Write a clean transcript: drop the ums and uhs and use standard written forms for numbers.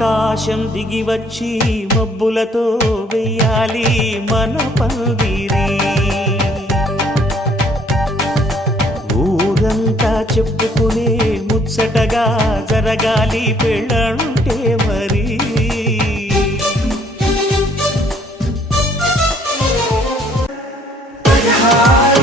ఆకాశం దిగి వచ్చి మబ్బులతో వెయ్యాలి మన పందిరి. ఊరంతా చెప్పుకునే ముచ్చటగా జరగాలి పెళ్ళంటే మరి. Hi.